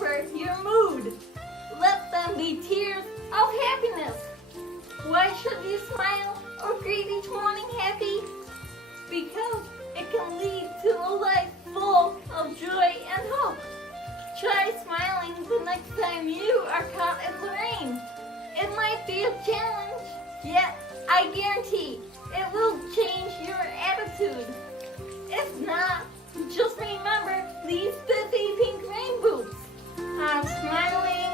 temper your mood. Let them be tears of happiness. Why should you smile or greet each morning happy? Because it can lead to a life full of joy and hope. Try smiling the next time you are caught in the rain. It might be a challenge, yet I guarantee it will change your attitude. If not, just remember these 50 pink rain boots. I'm smiling